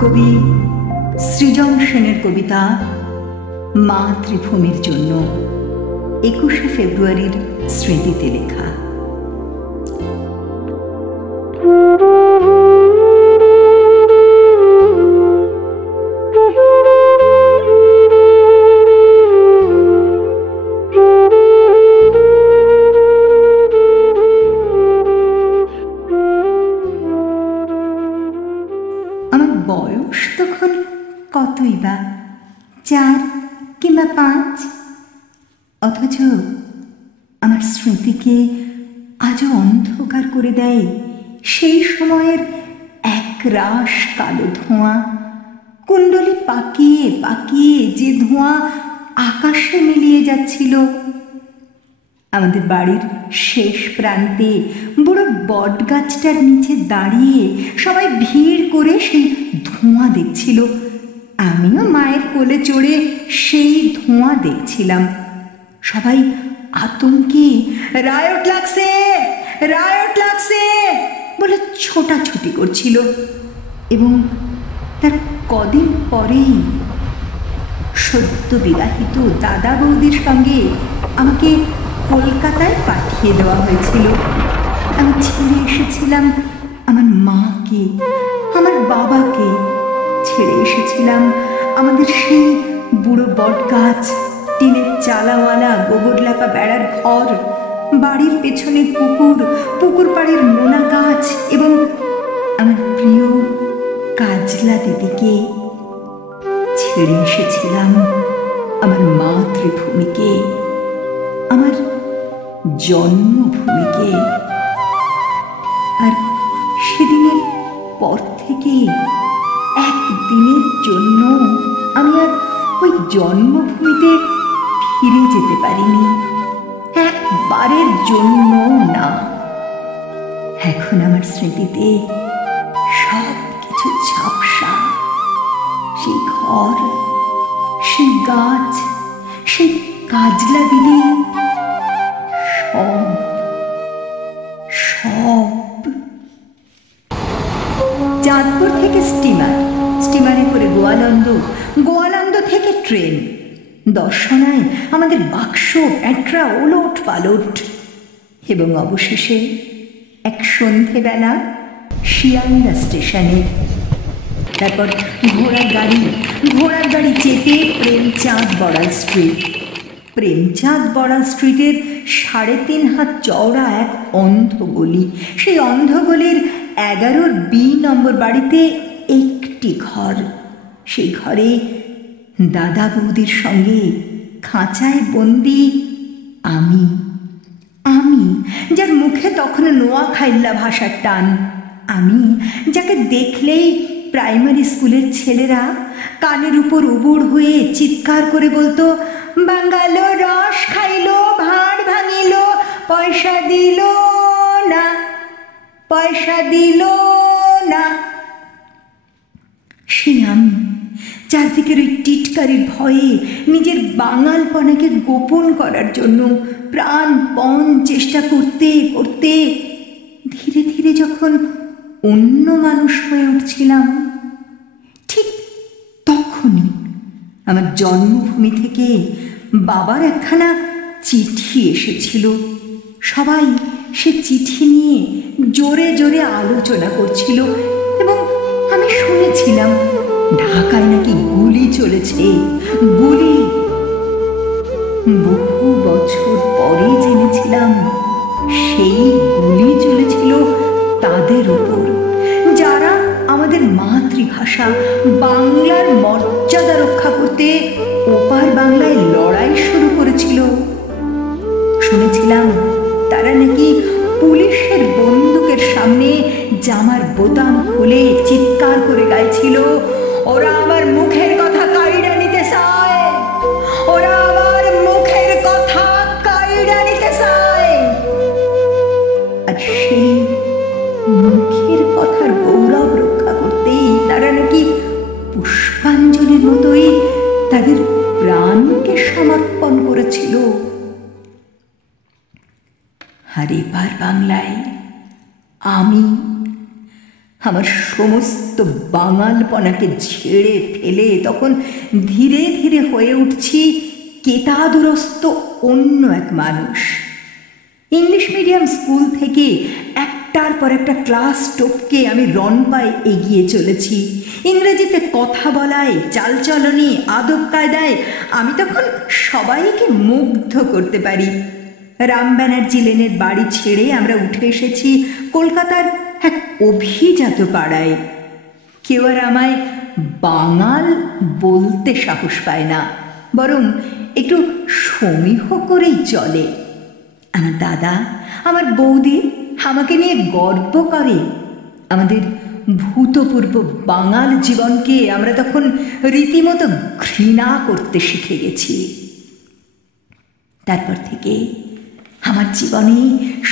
কবি সৃজন সেনের কবিতা মাতৃভূমির জন্য 21শে ফেব্রুয়ারির স্মৃতিতে লেখা। আমার বয়স তখন কতই বা, 4 কিংবা 5, অথচ আমার স্মৃতিকে আজও অন্ধকার করে দেয় সেই সময়ের এক রাশ কালো ধোঁয়া। কুণ্ডলি পাকিয়ে পাকিয়ে যে ধোঁয়া আকাশে মিলিয়ে যাচ্ছিল। আমাদের বাড়ির শেষ প্রান্তে বড় বট গাছটার নিচে দাঁড়িয়ে সবাই ভিড় করে সেই ধোঁয়া দেখছিল। আমিও মায়ের কোলে চড়ে সেই ধোঁয়া দেখছিলাম। সবাই আতঙ্কে রায়ট লাগছে, রায়ট লাগছে বলে ছোটাছুটি করছিল। এবং তার কদিন পরেই সদ্য বিবাহিত দাদা বৌদির সঙ্গে আমাকে কলকাতায় পাঠিয়ে দেওয়া হয়েছিল। আমি ছেড়ে এসেছিলাম আমার মাকে, আমার বাবাকে, ছেড়ে এসেছিলাম আমাদের সেই বুড়ো বট গাছ, টিনের চালাওয়ালা গোবর লেপা বেড়ার ঘর, বাড়ির পেছনে পুকুর, পুকুর পাড়ের মোনা গাছ এবং আমার প্রিয় কাজলা দিদিকে। ছেড়ে এসেছিলাম আমার মাতৃভূমিকে, আমার জন্মভূমিকে। আর সেদিনের পর থেকে একদিনের জন্য আমি আর ওই জন্মভূমিতে ফিরে যেতে পারিনি, একবারের জন্য না। এখন আমার স্মৃতিতে সব কিছু ঝাপসা। সেই ঘর, সেই গাছ, সেই কাজলা দিদি, সব সব। চাঁদপুর থেকে স্টিমারে করে গোয়ালন্দ, গোয়ালন্দ থেকে ট্রেন। দর্শনায় আমাদের বাক্স প্যাঁটরা ওলট পালট। এবং অবশেষে এক সন্ধেবেলা শিয়ালদা স্টেশনে। তারপর ঘোড়ার গাড়ি চেপে প্রেমচাঁদ বড়াল স্ট্রিট। প্রেমচাঁদ বড়াল স্ট্রিটের 3.5 হাত চওড়া এক অন্ধ গলি। সেই অন্ধ গলির 11 বি নম্বর বাড়িতে একটি ঘর। সেই ঘরে দাদা বৌদির সঙ্গে খাঁচায় বন্দি আমি, যার মুখে তখন নোয়াখাইল্লা ভাষার টান। আমি যাকে দেখলেই প্রাইমারি স্কুলের ছেলেরা কানের উপর উবুড় হয়ে চিৎকার করে বলতো, বাঙ্গালো রস খাইলো, ভাঁড় ভাঙিল, পয়সা দিল না, পয়সা দিল না। সে আমি, চারদিকের ওই টিটকারির ভয়ে নিজের বাঙালপনাকে গোপন করার জন্য প্রাণপণ চেষ্টা করতে করতে ধীরে ধীরে যখন অন্য মানুষ হয়ে উঠছিলাম, ঠিক তখনই আমার জন্মভূমি থেকে বাবার একখানা চিঠি এসেছিল। সবাই সে চিঠি নিয়ে জোরে জোরে আলোচনা করছিল এবং আমি শুনেছিলাম ঢাকায় নাকি গুলি চলেছে, গুলি। বহু বছর পরে জেনেছিলাম সেই গুলি চলেছিল তাদের উপর, যারা আমাদের মাতৃভাষা বাংলার মর্যাদা রক্ষা করতে ওপার বাংলায় লড়াই শুরু করেছিল। শুনেছিলাম তারা নাকি পুলিশের বন্দুকের সামনে জামার বোতাম খুলে চিৎকার করে গাইছিল, ওরা আমার মুখের কথা কাইড়া নিতে চায়, ওরা আমার মুখের কথা কাইড়া নিতে চায়। আর সেই মুখের কথার গৌরব রক্ষা করতেই তারা নাকি পুষ্পাঞ্জলির মতোই তাদের প্রাণকে সমর্পণ করেছিল। আর এবার বাংলায় আমি আমার সমস্ত বাঙালপনাকে ঝেড়ে ফেলে তখন ধীরে ধীরে হয়ে উঠছি কেতাদুরস্ত অন্য এক মানুষ। ইংলিশ মিডিয়াম স্কুল থেকে একটার পর একটা ক্লাস টপকে আমি রনপায় এগিয়ে চলেছি। ইংরেজিতে কথা বলায়, চালচলনে, আদব কায়দায় আমি তখন সবাইকে মুগ্ধ করতে পারি। রাম ব্যানার্জি লেনের বাড়ি ছেড়ে আমরা উঠে এসেছি কলকাতার এক অভিজাত পাড়ায়। কেউ আর আমায় বাঙাল বলতে সাহস পায় না, বরং একটু সমীহ করেই চলে। আমার দাদা, আমার বৌদি আমাকে নিয়ে গর্ব করে। আমাদের ভূতপূর্ব বাঙাল জীবনকে আমরা তখন রীতিমতো ঘৃণা করতে শিখে গেছি। তারপর থেকে আমার জীবনে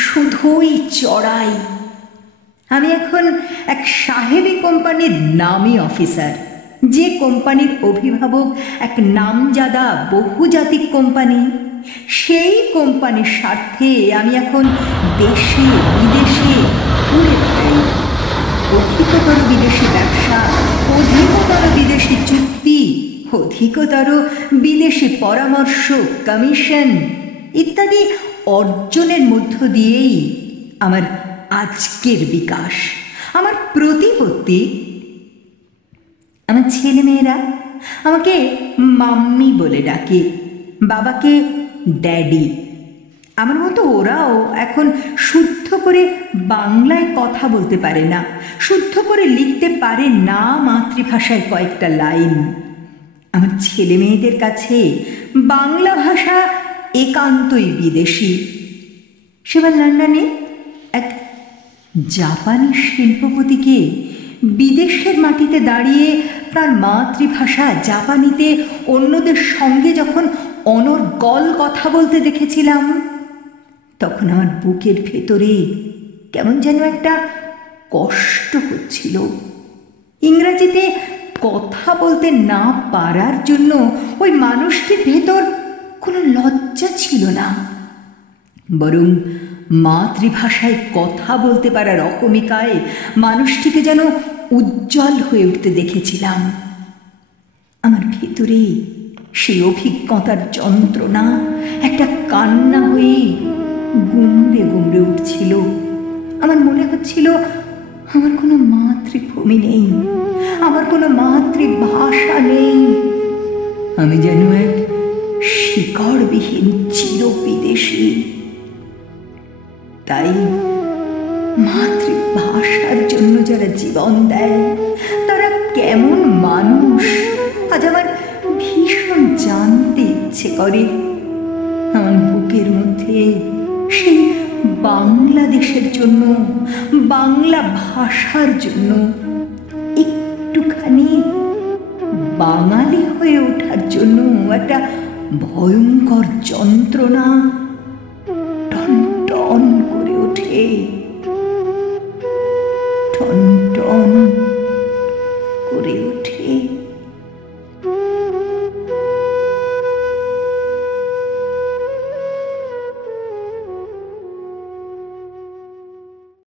শুধুই চড়াই। আমি এখন এক সাহেবী কোম্পানির নামী অফিসার। যে কোম্পানির অভিভাবক এক নামজাদা বহুজাতিক কোম্পানি, সেই কোম্পানির স্বার্থে আমি এখন দেশে বিদেশে ঘুরে বেড়াই। অধিকতর বিদেশি ব্যবসা, অধিকতর বিদেশি চুক্তি, অধিকতর বিদেশি পরামর্শ, কমিশন ইত্যাদি অর্জনের মধ্য দিয়েই আমার আজকের বিকাশ, আমার প্রতিপত্তি। আমার ছেলেমেয়েরা আমাকে মাম্মি বলে ডাকে, বাবাকে ড্যাডি। আমার মতো ওরাও এখন শুদ্ধ করে বাংলায় কথা বলতে পারে না, শুদ্ধ করে লিখতে পারে না মাতৃভাষায় কয়েকটা লাইন। আমার ছেলে মেয়েদের কাছে বাংলা ভাষা একান্তই বিদেশি। সেবার লন্ডনে এক জাপানি শিল্পপতিকে বিদেশের মাটিতে দাঁড়িয়ে তার মাতৃভাষা জাপানিতে অন্যদের সঙ্গে যখন অনর্গল কথা বলতে দেখেছিলাম, তখন আমার বুকের ভেতরে কেমন যেন একটা কষ্ট হচ্ছিল। ইংরাজিতে কথা বলতে না পারার জন্য ওই মানুষটির ভেতর কোনো লজ্জা ছিল না, বরং মাতৃভাষায় কথা বলতে পারার অহমিকায় মানুষটিকে যেন উজ্জ্বল হয়ে উঠতে দেখেছিলাম। আমার ভেতরে সেই অভিজ্ঞতার যন্ত্রণা একটা কান্না হয়ে গুমড়ে গুমড়ে উঠছিল। আমার মনে হচ্ছিল আমার কোনো মাতৃভূমি নেই, আমার কোনো মাতৃভাষা নেই। আমি যেন এক শিকড়বিহীন চিরবিদেশী। তাই মাতৃভাষার জন্য যারা জীবন দেয় তারা কেমন মানুষ আজ আমার ভীষণ জানতে ইচ্ছে করে। আমার বুকের মধ্যে সেই বাংলাদেশের জন্য, বাংলা ভাষার জন্য একটুখানি বাঙালি হয়ে ওঠার জন্য একটা ভয়ঙ্কর যন্ত্রণা টন টন করে ওঠে, টন টন করে ওঠে।